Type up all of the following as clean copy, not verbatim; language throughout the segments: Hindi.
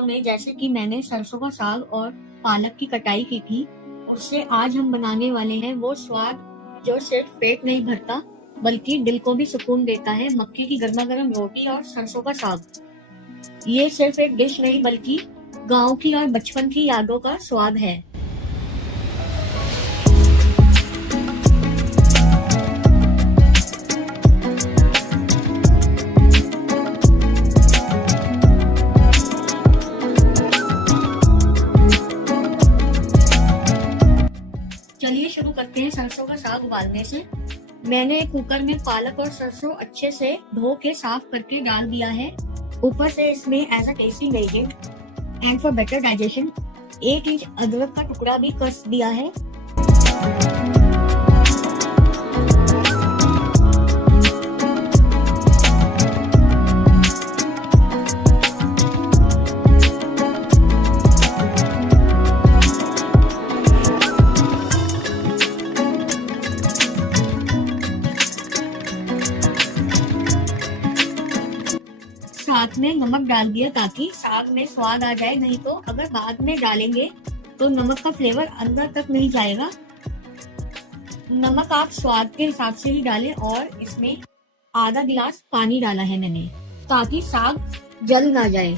वीडियो में जैसे कि मैंने सरसों का साग और पालक की कटाई की थी, उससे आज हम बनाने वाले हैं वो स्वाद जो सिर्फ पेट नहीं भरता बल्कि दिल को भी सुकून देता है। मक्के की गर्मा गर्म रोटी और सरसों का साग। ये सिर्फ एक डिश नहीं बल्कि गांव की और बचपन की यादों का स्वाद है। चलिए शुरू करते हैं सरसों का साग उबालने से। मैंने एक कुकर में पालक और सरसों अच्छे से धो के साफ करके डाल दिया है। ऊपर से इसमें as a tasty ingredient and for better digestion 1 inch अदरक का टुकड़ा भी कस दिया है। साथ में नमक डाल दिया ताकि साग में स्वाद आ जाए, नहीं तो अगर बाद में डालेंगे तो नमक का फ्लेवर अंदर तक नहीं जाएगा। नमक आप स्वाद के हिसाब से ही डालें और इसमें आधा गिलास पानी डाला है मैंने ताकि साग जल ना जाए।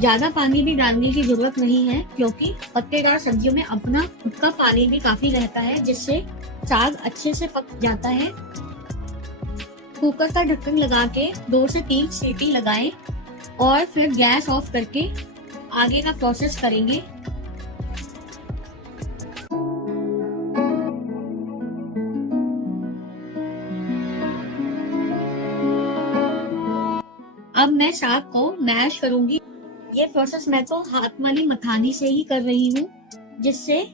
ज्यादा पानी भी डालने की जरूरत नहीं है क्योंकि पत्तेदार सब्जियों में अपना खुद का पानी भी काफी रहता है जिससे साग अच्छे से पक जाता है। कुकर का ढक्कन लगा के 2 से 3 सीटी लगाएं और फिर गैस ऑफ करके आगे का प्रोसेस करेंगे। अब मैं साग को मैश करूंगी। ये प्रोसेस मैं तो हाथ वाली मथानी से ही कर रही हूँ जिससे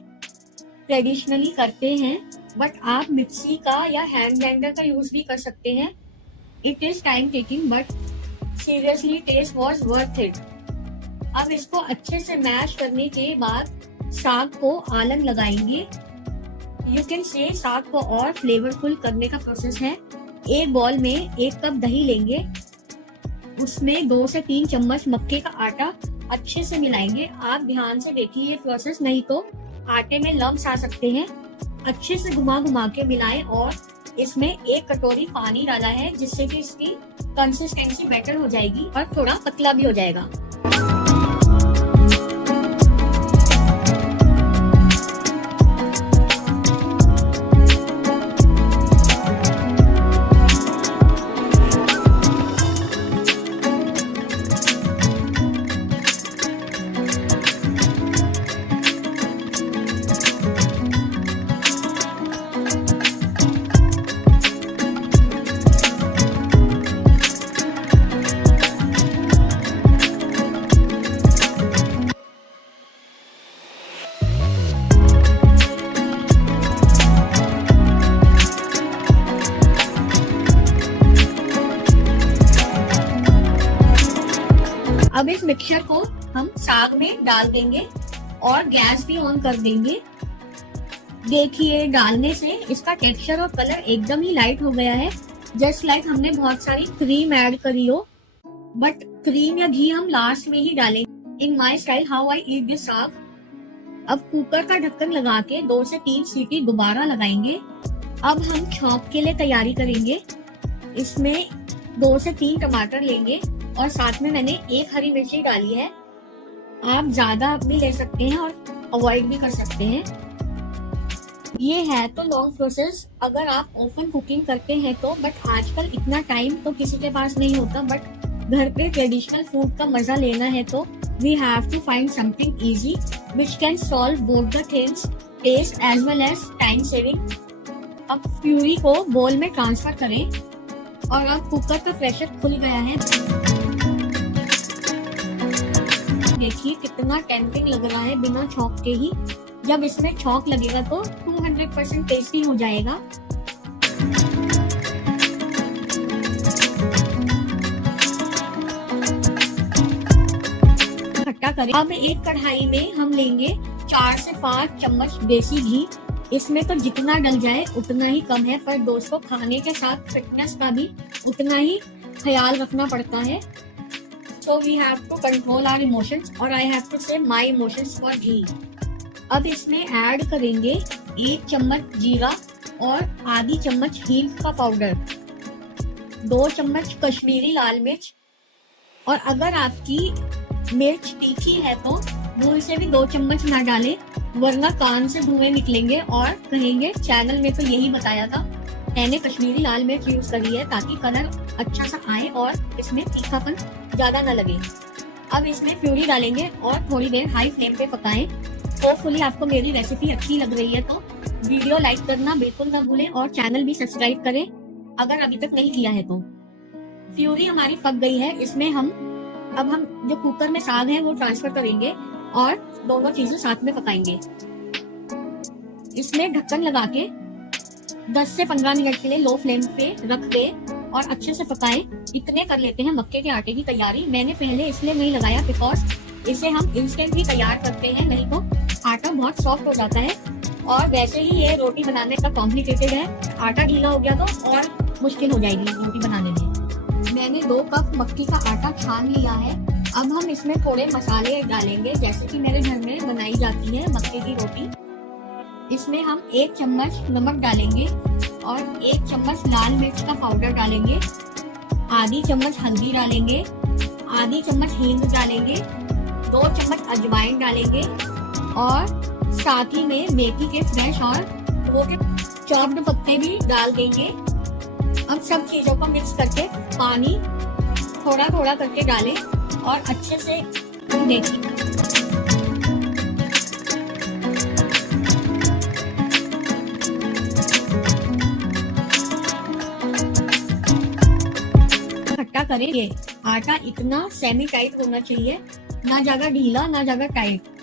ट्रेडिशनली करते हैं, बट आप मिक्सी का या हैंड ब्लेंडर का यूज भी कर सकते हैं। It is time taking but seriously taste was worth it. अब इसको अच्छे से मैश करने के बाद साग को आलन लगाएंगे। यू कैन से साग को और फ्लेवरफुल करने का प्रोसेस है। एक बॉल में 1 कप दही लेंगे, उसमें 2 से 3 चम्मच मक्के का आटा अच्छे से मिलाएंगे। आप ध्यान से देखिए ये प्रोसेस, नहीं तो आटे में लम्स आ सकते हैं। अच्छे से घुमा घुमा के मिलाएं और इसमें 1 कटोरी पानी डाला है जिससे कि इसकी कंसिस्टेंसी बेटर हो जाएगी और थोड़ा पतला भी हो जाएगा। अब इस मिक्सचर को हम साग में डाल देंगे और गैस भी ऑन कर देंगे। देखिए डालने से इसका टेक्सचर और कलर एकदम ही लाइट हो गया है, जस्ट लाइक हमने बहुत सारी क्रीम ऐड करी हो। बट क्रीम या घी हम लास्ट में ही डालेंगे। In my style how I eat this saag. अब कुकर का ढक्कन लगा के 2 से 3 सीटी दोबारा लगाएंगे। अब हम छौंक के लिए तैयारी करेंगे। इसमें 2 से 3 टमाटर लेंगे और साथ में मैंने 1 हरी मिर्ची डाली है। आप ज्यादा भी ले सकते हैं और अवॉइड भी कर सकते हैं। ये है तो लॉन्ग प्रोसेस अगर आप ओपन कुकिंग करते हैं तो, बट आजकल इतना टाइम तो किसी के पास नहीं होता। बट घर पे ट्रेडिशनल फूड का मजा लेना है तो we have to find something easy which can solve both the things, taste as well as time saving. अब प्यूरी को बोल में ट्रांसफर करें और अब कुकर का प्रेशर खुल गया है। देखिए कितना टेम्पटिंग लग रहा है बिना छौंक के ही। जब इसमें छौंक लगेगा तो 200% टेस्टी हो जाएगा। खट्टा करें। अब एक कढ़ाई में हम लेंगे 4 से 5 चम्मच देसी घी। इसमें तो जितना डल जाए उतना ही कम है, पर दोस्तों खाने के साथ फिटनेस का भी उतना ही ख्याल रखना पड़ता है। So we have to control our emotions और I have to say my emotions for घी। अब इसमें ऐड करेंगे 1 चम्मच जीरा और आधी चम्मच हींग का पाउडर, 2 चम्मच कश्मीरी लाल मिर्च, और अगर आपकी मिर्च तीखी है तो भूल से भी 2 चम्मच ना डालें, वरना कान से धुएं निकलेंगे और कहेंगे चैनल में तो यही बताया था। मैंने कश्मीरी लाल मिर्च यूज करी है ताकि कलर अच्छा सा आए और इसमें तीखापन ज्यादा न लगे। अब इसमें प्यूरी डालेंगे और थोड़ी देर हाई फ्लेम पे पकाएं। होपफुली आपको मेरी रेसिपी अच्छी लग रही है तो वीडियो लाइक करना बिल्कुल ना भूलें और चैनल भी सब्सक्राइब करें अगर अभी तक नहीं किया है तो। प्यूरी हमारी पक गई है, इसमें हम जो कुकर में साग है वो ट्रांसफर करेंगे और दोनों चीजें साथ में पकाएंगे। इसमें ढक्कन लगा के 10 से 15 मिनट के लिए लो फ्लेम पे रख दे और अच्छे से पकाएं। इतने कर लेते हैं मक्के के आटे की तैयारी। मैंने पहले इसलिए नहीं लगाया बिकॉज इसे हम इंस्टेंट भी तैयार करते हैं, नहीं तो आटा बहुत सॉफ्ट हो जाता है और वैसे ही ये रोटी बनाने का कॉम्प्लिकेटेड है। आटा गीला हो गया तो और मुश्किल हो जाएगी रोटी बनाने में। मैंने 2 कप मक्की का आटा छान लिया है। अब हम इसमें थोड़े मसाले डालेंगे जैसे कि मेरे घर में बनाई जाती है मक्के की रोटी। इसमें हम 1 चम्मच नमक डालेंगे और 1 चम्मच लाल मिर्च का पाउडर डालेंगे, आधी चम्मच हल्दी डालेंगे, आधी चम्मच हींग डालेंगे, 2 चम्मच अजवाइन डालेंगे और साथ ही में मेथी के फ्रेश और वो के चॉप्ड पत्ते भी डाल देंगे। अब सब चीजों को मिक्स करके पानी थोड़ा थोड़ा करके डालें और अच्छे से देखें। खट्टा करेंगे। आटा इतना सेमी टाइट होना चाहिए, ना ज्यादा ढीला ना ज्यादा टाइट।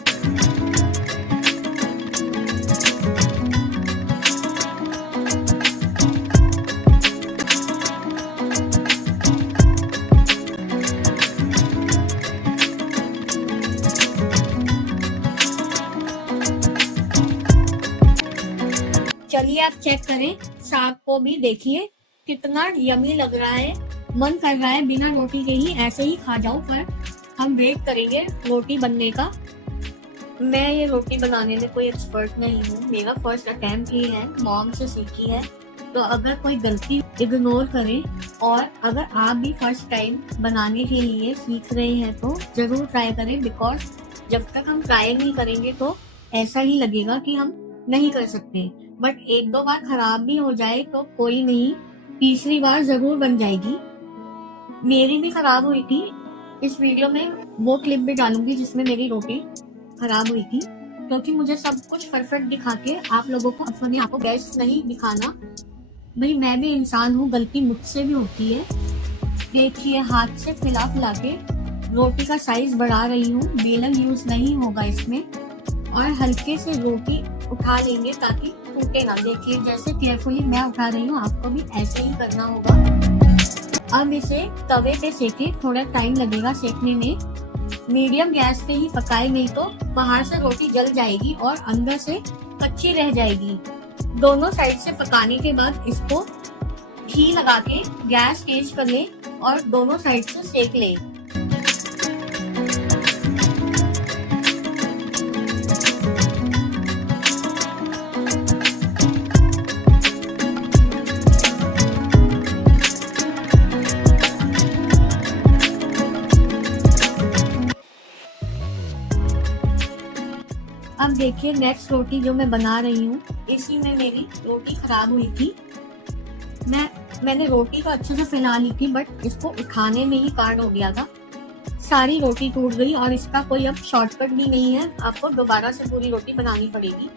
चलिए आप चेक करें, साग को भी देखिए कितना यमी लग रहा है। मन कर रहा है बिना रोटी के ही ऐसे ही खा जाऊं, पर हम वेट करेंगे रोटी बनने का। मैं ये रोटी बनाने में कोई एक्सपर्ट नहीं हूँ, मेरा फर्स्ट अटेम्प्ट ही है, मॉम से सीखी है। तो अगर कोई गलती इग्नोर करें और अगर आप भी फर्स्ट टाइम बनाने के लिए सीख रहे हैं तो जरूर ट्राई करें, बिकॉज जब तक हम ट्राई नहीं करेंगे तो ऐसा ही लगेगा कि हम नहीं कर सकते। बट 1-2 बार खराब भी हो जाए तो कोई नहीं, तीसरी बार जरूर बन जाएगी। मेरी भी खराब हुई थी, इस वीडियो में वो क्लिप भी डालूंगी जिसमें मेरी रोटी खराब हुई थी, क्योंकि मुझे सब कुछ परफेक्ट दिखा के आप लोगों को अपने आप को बेस्ट नहीं दिखाना। भाई मैं भी इंसान हूँ, गलती मुझसे भी होती है। देखिए हाथ से फैला फैला के रोटी का साइज बढ़ा रही हूँ, बेलन यूज नहीं होगा इसमें, और हल्के से रोटी उठा लेंगे ताकि टूटे ना। देखिए जैसे केयरफुली मैं उठा रही हूँ, आपको भी ऐसे ही करना होगा। अब इसे तवे पे सेके, थोड़ा टाइम लगेगा सेकने में। मीडियम गैस पे ही पकाए, नहीं तो बाहर से रोटी जल जाएगी और अंदर से कच्ची रह जाएगी। दोनों साइड से पकाने के बाद इसको घी लगा के गैस तेज कर ले और दोनों साइड से सेक ले। अब देखिए नेक्स्ट रोटी जो मैं बना रही हूँ, इसी में मेरी रोटी खराब हुई थी। मैंने रोटी को अच्छे से फैला ली थी, बट इसको उठाने में ही कार्ड हो गया था, सारी रोटी टूट गई और इसका कोई अब शॉर्टकट भी नहीं है, आपको दोबारा से पूरी रोटी बनानी पड़ेगी।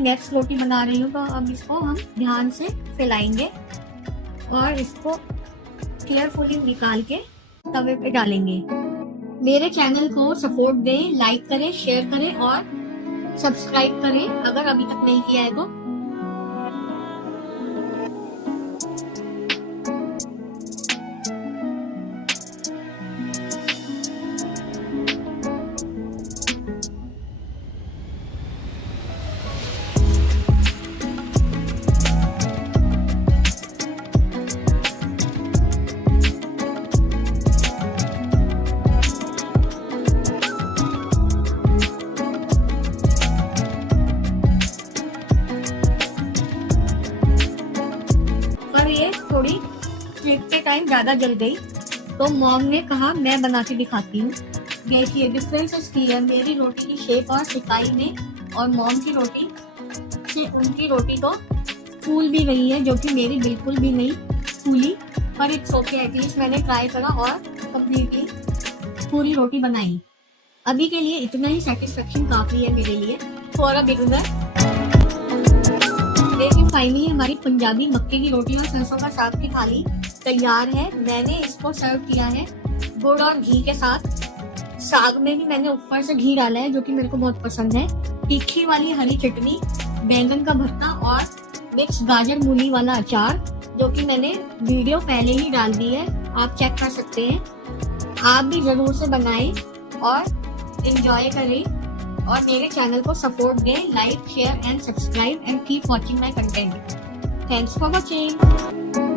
नेक्स्ट रोटी बना रही हूँ, तो अब इसको हम ध्यान से फैलाएंगे और इसको केयरफुली निकाल के तवे पे डालेंगे। मेरे चैनल को सपोर्ट दें, लाइक करें, शेयर करें और सब्सक्राइब करें अगर अभी तक नहीं किया है तो। ये थोड़ी सेकते टाइम ज्यादा जल गई, तो मॉम ने कहा मैं बना के दिखाती हूँ। देखिए डिफरेंस इज क्लियर मेरी रोटी की शेप और सिकाई में, और मॉम की रोटी से उनकी रोटी तो फूल भी गई है, जो कि मेरी बिल्कुल भी नहीं फूली। पर इट्स ओके, एटलीस्ट मैंने ट्राई करा और कंप्लीटली पूरी रोटी बनाई। अभी के लिए इतना ही सेटिस्फेक्शन काफी है मेरे लिए फॉर अ बिगिनर। लेकिन फाइनली हमारी पंजाबी मक्के की रोटी और सरसों का साग की थाली तैयार है। मैंने इसको सर्व किया है गुड़ और घी के साथ। साग में भी मैंने ऊपर से घी डाला है, जो कि मेरे को बहुत पसंद है। तीखी वाली हरी चटनी, बैंगन का भरता और मिक्स गाजर मूली वाला अचार, जो कि मैंने वीडियो पहले ही डाल दी है, आप चेक कर सकते हैं। आप भी जरूर से बनाएं और एंजॉय करें और मेरे चैनल को सपोर्ट दें, like, share and subscribe and keep watching my content. Thanks for watching.